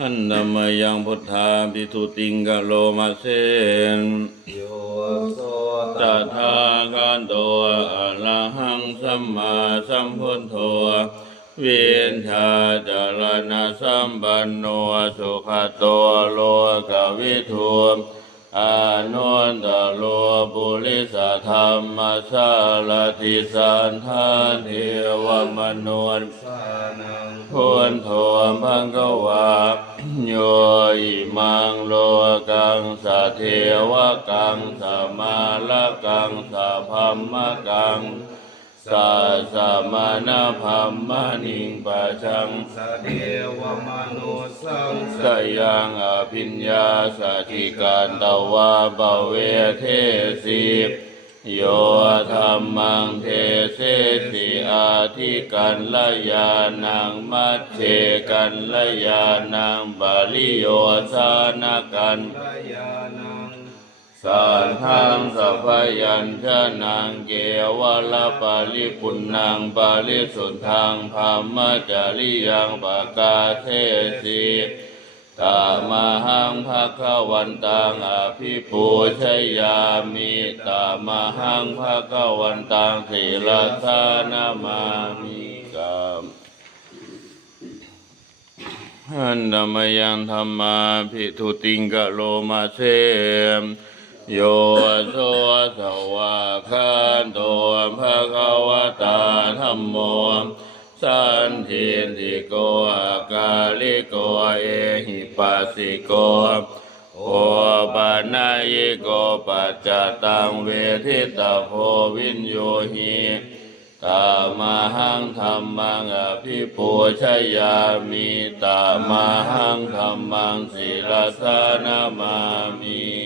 อันนามยังพุทธาปิทุติงกะโลมาเสนโยโสตัทธากันโตอะระหังสัมมาสัมพุทโธเวียนชาจารณะสัมปันโนสุขโตโลกวิทู อนุนตโลปุริสธรรมสารติสันทานเทวมนุษย์สานังพุนโทมังกวาโยอิมังโลกังสะเทวกังสมาลกังสะพัมมะกัง สะสะมานะพัมมะนิงปัจจังสเดวมนุสังสยังอภิญญาสติการตวาบเวเทสีโยธรรมังเทเสสิอาทิกันลยานังมัจเจกันลยานังบาลิโยสานกันพยานัง สันทังสัพยัญชนะเกวลปาลิปุณนังปาลิสุทธังพามจาริยังปากาเทสีตามหังภะควันตังอภิปูชยามิตามหังภะควันตังศิลสานามามิกามหันดมยังธรรมาภิทุติงกะโลมาเสม โยโสสวะคันโตภะคะวะตาธัมโมสันทิติโกอากาลิโกเอหิปัสสิโกโอปานายิโกปัจจตังเวทิตาโพวินโยหิตามหังธรรมังอภิปูชยามิตามหังธรรมังศิลสานามามิกับ